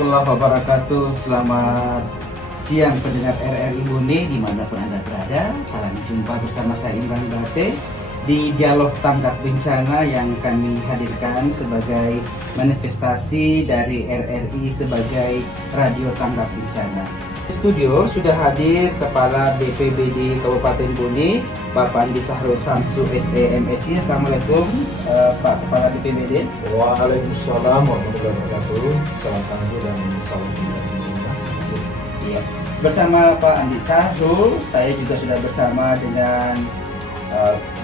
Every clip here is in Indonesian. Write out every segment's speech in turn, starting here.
warahmatullahi wabarakatuh. Selamat siang pendengar RRI Bone dimanapun Anda berada. Salam jumpa bersama saya Imran Bate di Dialog Tanggap Bencana yang kami hadirkan sebagai manifestasi dari RRI sebagai Radio Tanggap Bencana. Di studio sudah hadir Kepala BPBD Kabupaten Bone, Bapak Andi Sahrul Samsu SEMSI. Assalamualaikum Pak Kepala BPBD. Waalaikumsalam warahmatullahi wabarakatuh. Salam tangguh dan salam pemerintah. Iya. Bersama Pak Andi Sahrul, saya juga sudah bersama dengan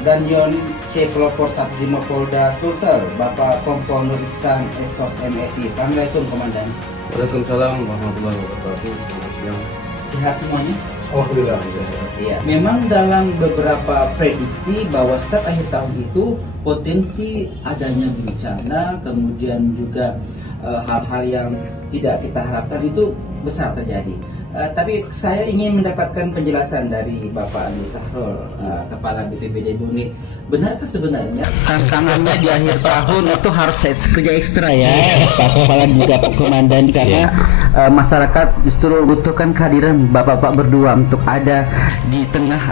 Danyon C. Pelopor Sabjimo Polda Sulsel, Bapak Kompol Nur Iksan Esot MSI. Assalamualaikum Komandan. Waalaikumsalam warahmatullahi wabarakatuh. Selamat siang. Sehat semuanya? Alhamdulillah. Iya. Memang dalam beberapa prediksi bahwa setiap akhir tahun itu potensi adanya bencana, kemudian juga hal-hal yang tidak kita harapkan itu besar terjadi. Tapi saya ingin mendapatkan penjelasan dari Bapak Andi Sahrul, Kepala BPBD Bone. Benarkah sebenarnya tantangannya di akhir tahun itu harus kerja ekstra ya, Pak Kepala juga Pak Komandan, karena masyarakat justru butuhkan kehadiran Bapak-Bapak berdua untuk ada di tengah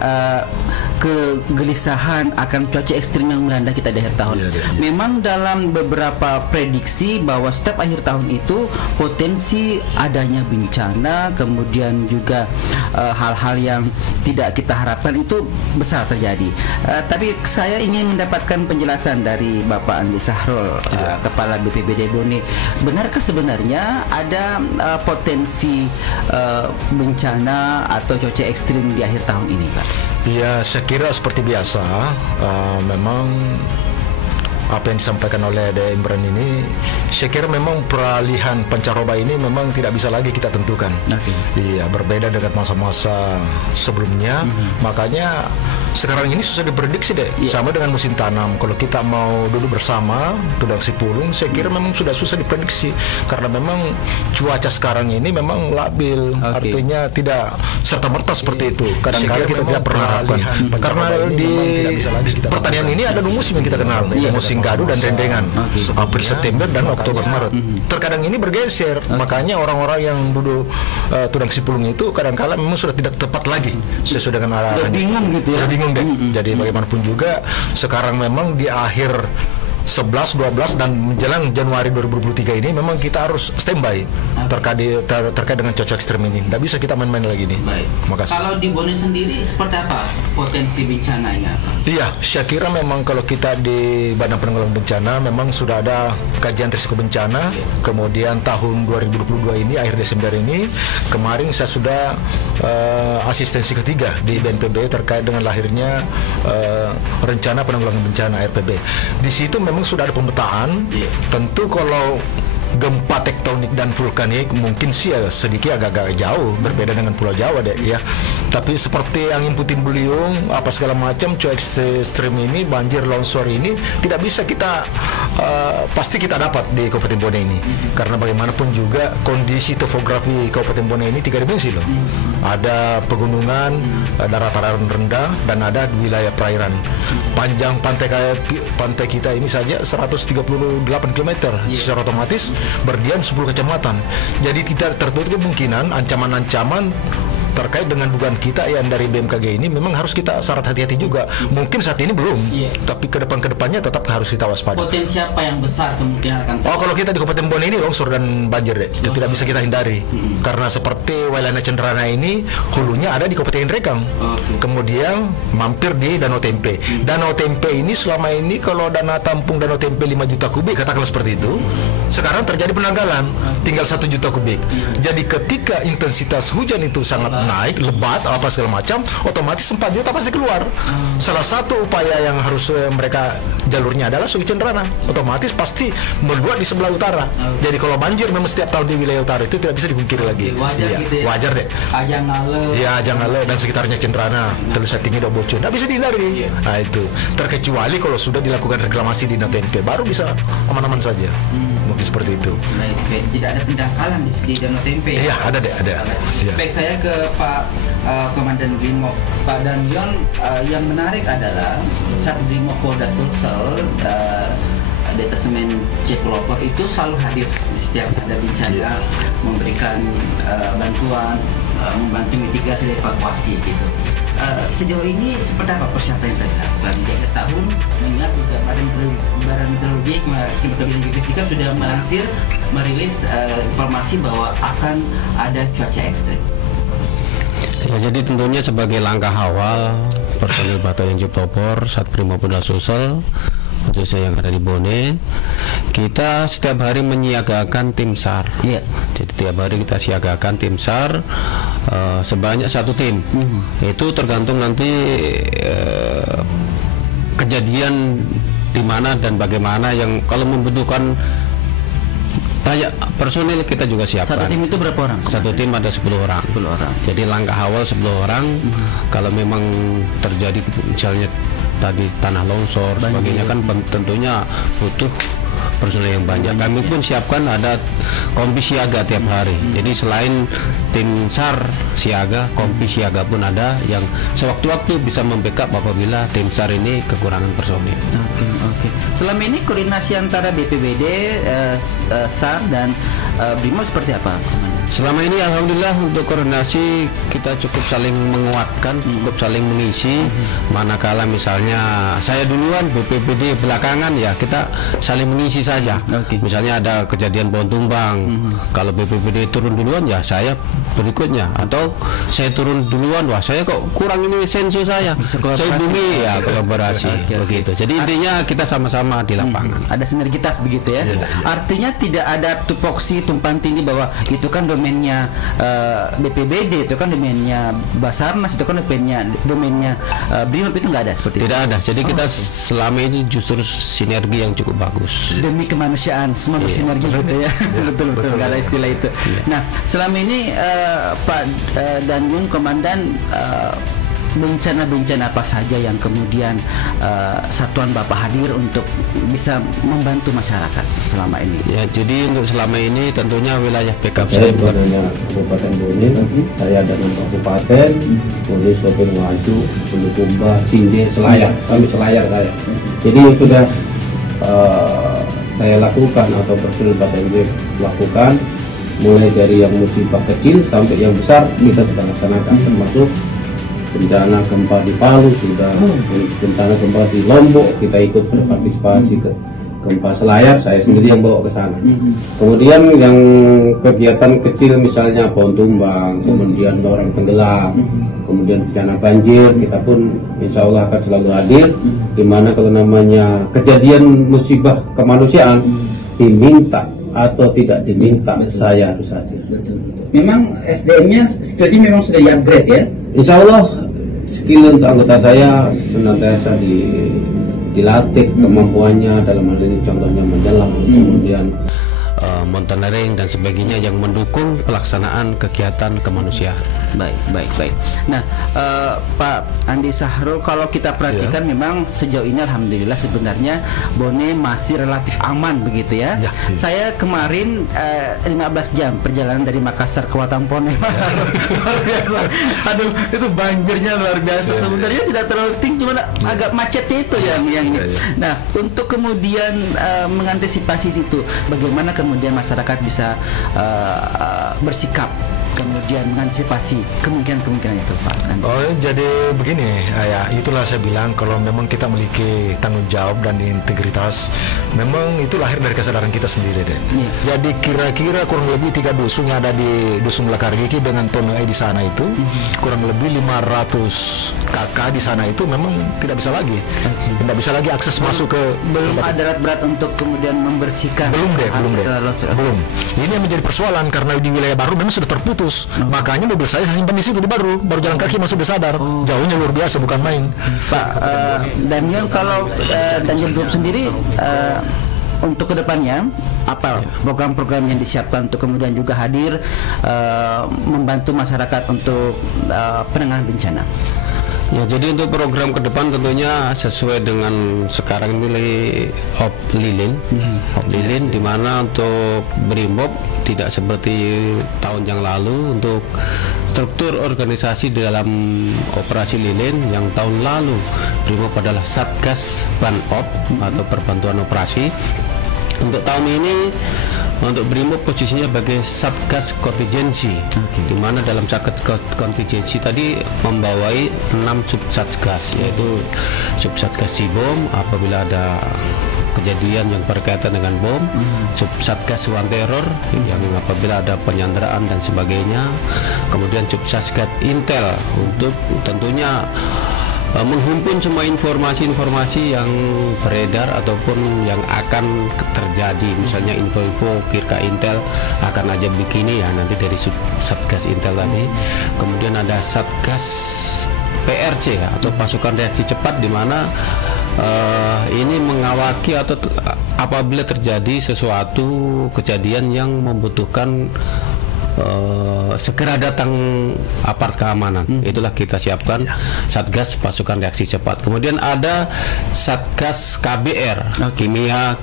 kegelisahan akan cuaca ekstrim yang melanda kita di akhir tahun. Memang dalam beberapa prediksi bahwa setiap akhir tahun itu potensi adanya bencana, kemudian juga hal-hal yang tidak kita harapkan itu besar terjadi. Tapi saya ingin mendapatkan penjelasan dari Bapak Andi Sahrul, Kepala BPBD Bone. Benarkah sebenarnya ada potensi bencana atau cuaca ekstrim di akhir tahun ini, Pak? Ya, saya kira seperti biasa, memang apa yang disampaikan oleh Ade Imran ini, saya kira memang peralihan pancaroba ini memang tidak bisa lagi kita tentukan. Iya, berbeda dengan masa-masa sebelumnya. Makanya sekarang ini susah diprediksi deh. Sama dengan musim tanam. Kalau kita mau duduk bersama tudang sipulung, saya kira memang sudah susah diprediksi karena memang cuaca sekarang ini memang labil. Artinya tidak serta-merta seperti itu. Kadang-kadang kita tidak pernah harapkan. Karena di pertanian ini ada 2 musim yang kita kenal, musim gadu dan rendengan, April, September, dan Oktober, Maret. Terkadang ini bergeser, makanya orang-orang yang duduk tudang sipulung itu kadang-kala memang sudah tidak tepat lagi sesuai dengan arahan. Bingung gitu ya. Bingung deh. Jadi bagaimanapun juga sekarang memang di akhir 11, 12 dan menjelang Januari 2023 ini memang kita harus standby terkait dengan cuaca ekstrem ini. Tidak bisa kita main-main lagi nih. Baik. Makasih. Kalau di Bone sendiri seperti apa potensi bencananya? Iya, saya kira memang kalau kita di Badan Penanggulangan Bencana memang sudah ada kajian risiko bencana. Kemudian tahun 2022 ini, akhir Desember ini, kemarin saya sudah asistensi ketiga di BNPB terkait dengan lahirnya rencana penanggulangan bencana RPB. Di situ memang sudah ada pemetaan. Tentu kalau gempa tektonik dan vulkanik mungkin sih ya sedikit agak-agak jauh, berbeda dengan Pulau Jawa deh ya. Tapi seperti angin puting beliung apa segala macam, cuaca ekstrim ini, banjir, longsor ini tidak bisa kita pasti kita dapat di Kabupaten Bone ini. Karena bagaimanapun juga kondisi topografi Kabupaten Bone ini 3 dimensi loh. Ada pegunungan, ada dataran rendah, dan ada wilayah perairan. Panjang pantai kita ini saja 138 km. Secara otomatis berdiam 10 kecamatan. Jadi tidak tertutup kemungkinan ancaman-ancaman terkait dengan dugaan kita yang dari BMKG ini memang harus kita syarat hati-hati juga. Mungkin saat ini belum, tapi kedepannya tetap harus kita waspada. Potensi apa yang besar kemungkinan akan terjadi? Kalau kita di Kabupaten Bone ini longsor dan banjir deh, itu tidak bisa kita hindari. Karena seperti Wailana Cenderana ini hulunya ada di Kabupaten Rekang, kemudian mampir di Danau Tempe. Danau Tempe ini selama ini kalau dana tampung Danau Tempe 5 juta kubik, katakanlah seperti itu, sekarang terjadi penanggalan tinggal 1 juta kubik. Jadi ketika intensitas hujan itu sangat naik, lebat, apa segala macam, otomatis 4 juta pasti keluar. Salah satu upaya yang harus mereka jalurnya adalah Sungai Cenderana, otomatis pasti meluap di sebelah utara. Jadi kalau banjir memang setiap tahun di wilayah utara itu tidak bisa dipungkiri lagi. Wajar gitu ya? Wajar deh. Ajangale. Ya, Ajangale dan sekitarnya Cenderana, Telusa Tinggi, Dobocun, tidak bisa dihindari. Nah itu, terkecuali kalau sudah dilakukan reklamasi di Danau Tempe, baru bisa aman-aman saja. Mungkin seperti itu. Baik, tidak ada pendangkalan di Danau Tempe. Iya, ada deh, ada. Baik, saya ke Pak Komandan Brimob, Pak Danyon. Yang menarik adalah saat Brimob Polda Sulsel Detasemen C Pelopor itu selalu hadir setiap ada bencana, memberikan bantuan, membantu mitigasi dan evakuasi gitu. Sejauh ini seperti apa persiapan yang dilakukan? Di akhir tahun, mengingat juga Badan Meteorologi Klimatologi dan Geofisika sudah merilis informasi bahwa akan ada cuaca ekstrim. Ya, jadi tentunya sebagai langkah awal personil Batalion C Pelopor Satbrimopolda Sulsel khususnya yang ada di Bone, kita setiap hari menyiagakan tim SAR. Iya. Jadi tiap hari kita siagakan tim SAR sebanyak 1 tim. Itu tergantung nanti kejadian di mana dan bagaimana, yang kalau membutuhkan banyak personil kita juga siapkan. Satu tim itu berapa orang? Satu tim ada 10 orang. 10 orang. Jadi langkah awal 10 orang. Kalau memang terjadi misalnya tadi tanah longsor sebagainya, kan tentunya butuh personil yang banyak. Kami pun siapkan ada kompi siaga tiap hari. Jadi selain tim SAR siaga, kompi siaga pun ada yang sewaktu-waktu bisa membackup apabila tim SAR ini kekurangan personil. Oke. Selama ini koordinasi antara BPBD, SAR dan BRIMOB seperti apa? Selama ini alhamdulillah untuk koordinasi kita cukup saling menguatkan, cukup saling mengisi. Manakala misalnya saya duluan, BPBD belakangan, ya kita saling mengisi saja. Misalnya ada kejadian pohon tumbang, kalau BPBD turun duluan ya saya berikutnya, atau saya turun duluan, wah saya kok kurang ini senso saya hubungi, ya kolaborasi. Begitu. Jadi intinya kita sama-sama di lapangan. Ada sinergitas begitu ya. Artinya tidak ada tupoksi tumpang tindih bahwa itu kan domainnya BPBD, itu kan domainnya Basarnas, itu kan domainnya BRIMOB, itu nggak ada seperti itu. Tidak ada. Jadi kita selama ini justru sinergi yang cukup bagus. Demi kemanusiaan semua bersinergi gitu ya. Betul nggak ada istilah itu. Nah, selama ini Pak Danjun Komandan, bencana-bencana apa saja yang kemudian satuan Bapak hadir untuk bisa membantu masyarakat selama ini? Ya, jadi untuk selama ini tentunya wilayah backup saya saya bukan hanya Kabupaten Bone, saya ada 6 kabupaten, Bone, Sopin, Waju, Bulukumba, Sinde, Selayar, kami Selayar saya. Jadi sudah saya lakukan atau personil Batalion lakukan, mulai dari yang musibah kecil sampai yang besar kita sudah laksanakan, termasuk bencana gempa di Palu sudah, bencana gempa di Lombok kita ikut berpartisipasi, ke gempa Selayar saya sendiri yang bawa ke sana. Kemudian yang kegiatan kecil misalnya pohon tumbang, kemudian orang tenggelam, kemudian bencana banjir, kita pun insya Allah akan selalu hadir. Dimana kalau namanya kejadian musibah kemanusiaan, diminta atau tidak diminta, saya harus hadir. Memang SDM-nya seperti memang sudah upgrade ya? Insya Allah skill untuk anggota saya senantiasa dilatih kemampuannya, dalam hal ini contohnya menyelam, kemudian mountaineering dan sebagainya yang mendukung pelaksanaan kegiatan kemanusiaan. Baik. Nah, Pak Andi Sahrul, kalau kita perhatikan memang sejauh ini alhamdulillah sebenarnya Bone masih relatif aman begitu ya. Saya kemarin 15 jam perjalanan dari Makassar ke Watampone. Luar biasa. Aduh, itu banjirnya luar biasa. Sebenarnya tidak terlalu tinggi, cuma agak macetnya itu yang ini. Nah, untuk kemudian mengantisipasi itu, bagaimana kemudian masyarakat bisa bersikap, kemudian mengantisipasi kemungkinan itu, Pak? Oh, jadi begini, ya itulah saya bilang kalau memang kita memiliki tanggung jawab dan integritas, memang itu lahir dari kesadaran kita sendiri deh. Jadi kira-kira kurang lebih 3 dusun yang ada di Dusun Lakargiki dengan Tonoe di sana itu, kurang lebih 500 kakak di sana itu memang tidak bisa lagi, tidak bisa lagi akses masuk ke. Belum ada alat berat untuk kemudian membersihkan. Belum. Ini yang menjadi persoalan karena di wilayah baru memang sudah terputus. Makanya mobil saya simpan di situ di baru jalan kaki masuk di Sadar. Jauhnya luar biasa, bukan main. Pak Daniel, kalau Daniel Group sendiri untuk kedepannya apa program-program yang disiapkan untuk kemudian juga hadir membantu masyarakat untuk penanganan bencana? Ya, jadi untuk program ke depan tentunya sesuai dengan sekarang nilai Hop Lilin, di mana untuk Brimob tidak seperti tahun yang lalu. Untuk struktur organisasi di dalam operasi Lilin yang tahun lalu Brimob adalah Satgas Banop atau Perbantuan Operasi. Untuk tahun ini untuk Brimob posisinya sebagai Satgas Kontingensi, di mana dalam Satgas Kontingensi tadi membawai 6 subsatgas, yaitu subsatgas Cibom apabila ada kejadian yang berkaitan dengan bom, subsatgas One Terror yang apabila ada penyanderaan dan sebagainya, kemudian subsatgas Intel untuk tentunya menghimpun semua informasi-informasi yang beredar ataupun yang akan terjadi, misalnya info-info kira Intel akan aja begini ya, nanti dari Satgas Intel tadi. Kemudian ada Satgas PRC ya, atau pasukan reaksi cepat, di mana ini mengawaki atau apabila terjadi sesuatu kejadian yang membutuhkan segera datang aparat keamanan, itulah kita siapkan Satgas Pasukan Reaksi Cepat. Kemudian ada Satgas KBR, Kimia,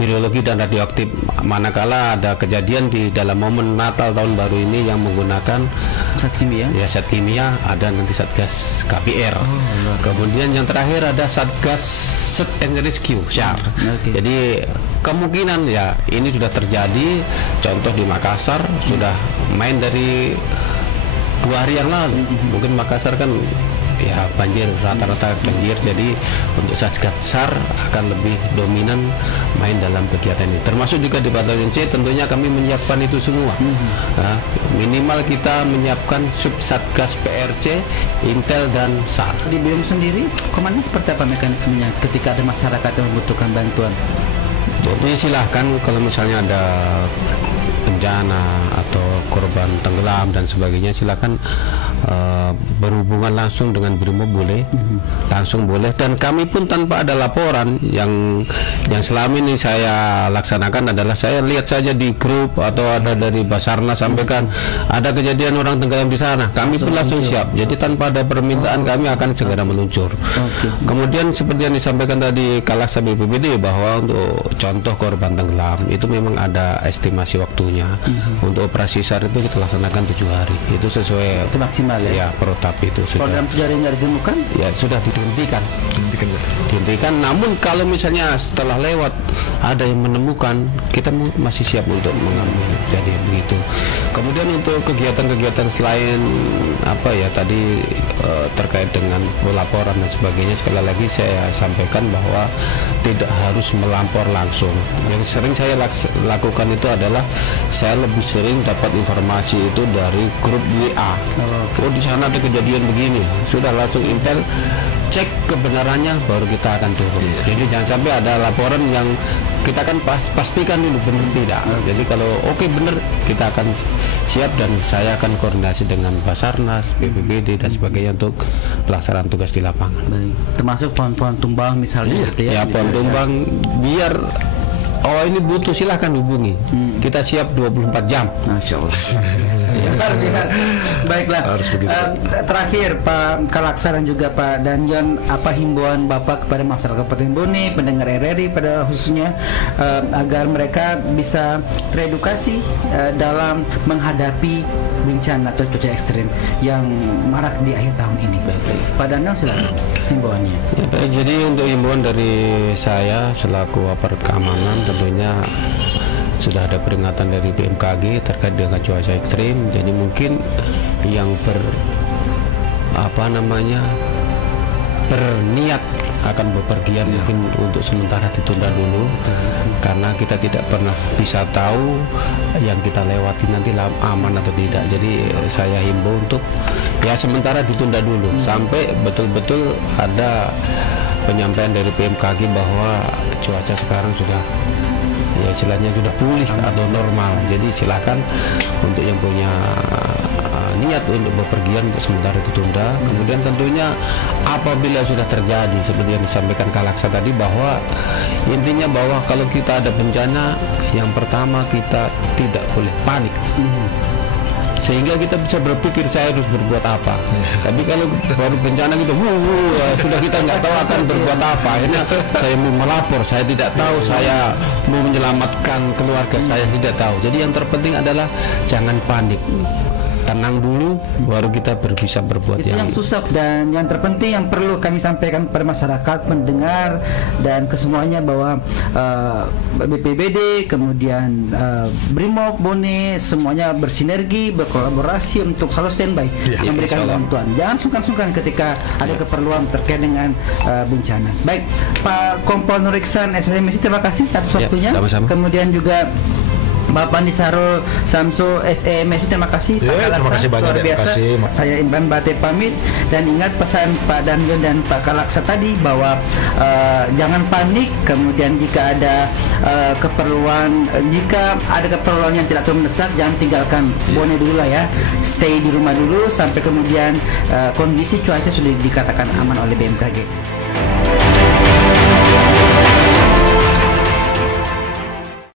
Biologi dan Radioaktif, manakala ada kejadian di dalam momen Natal tahun baru ini yang menggunakan zat kimia, ada nanti Satgas KBR. Kemudian yang terakhir ada Satgas Search and Rescue, SAR. Jadi kemungkinan ya ini sudah terjadi, contoh di Makassar sudah main dari 2 hari yang lalu. Mungkin Makassar kan ya banjir, rata-rata banjir, jadi untuk Satgas SAR akan lebih dominan main dalam kegiatan ini. Termasuk juga di Batalion C tentunya kami menyiapkan itu semua. Nah, minimal kita menyiapkan subsatgas PRC, Intel dan SAR. Di BIOM sendiri, komandan seperti apa mekanismenya ketika ada masyarakat yang membutuhkan bantuan? Jadi silahkan kalau misalnya ada bencana atau korban tenggelam dan sebagainya, silakan berhubungan langsung dengan Brimob boleh, langsung boleh, dan kami pun tanpa ada laporan yang selama ini saya laksanakan adalah saya lihat saja di grup atau ada dari Basarnas sampaikan ada kejadian orang tenggelam di sana, kami pun langsung siap. Jadi tanpa ada permintaan kami akan segera meluncur. Kemudian seperti yang disampaikan tadi Kalaksa BPBD bahwa untuk contoh korban tenggelam itu memang ada estimasi waktunya. Untuk operasi SAR itu kita laksanakan 7 hari. Itu sesuai itu maksimal ya? Ya, protap itu sudah. Program 7 hari nggak ditemukan? Ya sudah dihentikan. Namun kalau misalnya setelah lewat ada yang menemukan, kita masih siap untuk mengambil. Jadi begitu. Kemudian untuk kegiatan-kegiatan selain apa ya tadi terkait dengan laporan dan sebagainya, sekali lagi saya sampaikan bahwa tidak harus melampor langsung. Yang sering saya lakukan itu adalah saya lebih sering dapat informasi itu dari grup WA. Oh di sana ada kejadian begini, sudah langsung Intel cek kebenarannya baru kita akan turun. Jadi jangan sampai ada laporan yang kita kan pastikan dulu benar tidak. Jadi kalau oke benar, kita akan siap dan saya akan koordinasi dengan Basarnas, BPBD dan sebagainya untuk pelaksanaan tugas di lapangan. Termasuk pohon-pohon tumbang misalnya. Ya pohon tumbang biar ini butuh silahkan hubungi. Kita siap 24 jam. Masya Allah. Baiklah. Terakhir Pak Kalaksa dan juga Pak Danjon, apa himbauan Bapak kepada masyarakat Kabupaten Bone, pendengar RRI pada khususnya agar mereka bisa teredukasi dalam menghadapi bencana atau cuaca ekstrim yang marak di akhir tahun ini. Pak Danjon silakan himbauannya. Ya, baik, jadi untuk himbauan dari saya selaku aparat keamanan, tentunya sudah ada peringatan dari BMKG terkait dengan cuaca ekstrim. Jadi mungkin yang berniat akan bepergian mungkin untuk sementara ditunda dulu, karena kita tidak pernah bisa tahu yang kita lewati nanti aman atau tidak. Jadi saya himbau untuk ya sementara ditunda dulu sampai betul-betul ada penyampaian dari BMKG bahwa cuaca sekarang sudah ya istilahnya sudah pulih atau normal. Jadi silakan untuk yang punya niat untuk bepergian untuk sementara ditunda. Kemudian tentunya apabila sudah terjadi seperti yang disampaikan Kalaksa tadi, bahwa intinya bahwa kalau kita ada bencana, yang pertama kita tidak boleh panik. sehingga kita bisa berpikir saya harus berbuat apa. Tapi kalau baru bencana gitu, sudah kita nggak tahu akan berbuat apa. Akhirnya saya mau melapor, saya tidak tahu, saya mau menyelamatkan keluarga saya tidak tahu. Jadi yang terpenting adalah jangan panik. Tenang dulu, baru kita bisa berbuat itu yang susah, dan yang terpenting yang perlu kami sampaikan kepada masyarakat, pendengar dan kesemuanya bahwa BPBD kemudian Brimob, Bone semuanya bersinergi, berkolaborasi untuk selalu standby memberikan bantuan. Jangan sungkan-sungkan ketika ada keperluan terkait dengan bencana. Baik, Pak Kompol Nur Iksan SMSI, terima kasih atas waktunya. Sama-sama. Kemudian juga Bapak Andi Sarul Samsu SMSI, terima kasih. Terima kasih banyak, luar biasa. Saya Imran Bate pamit, dan ingat pesan Pak Danjon dan Pak Kalaksa tadi bahwa jangan panik. Kemudian jika ada keperluan yang tidak terlalu mendesak, jangan tinggalkan Bone dulu lah ya. Stay di rumah dulu sampai kemudian kondisi cuaca sudah dikatakan aman oleh BMKG.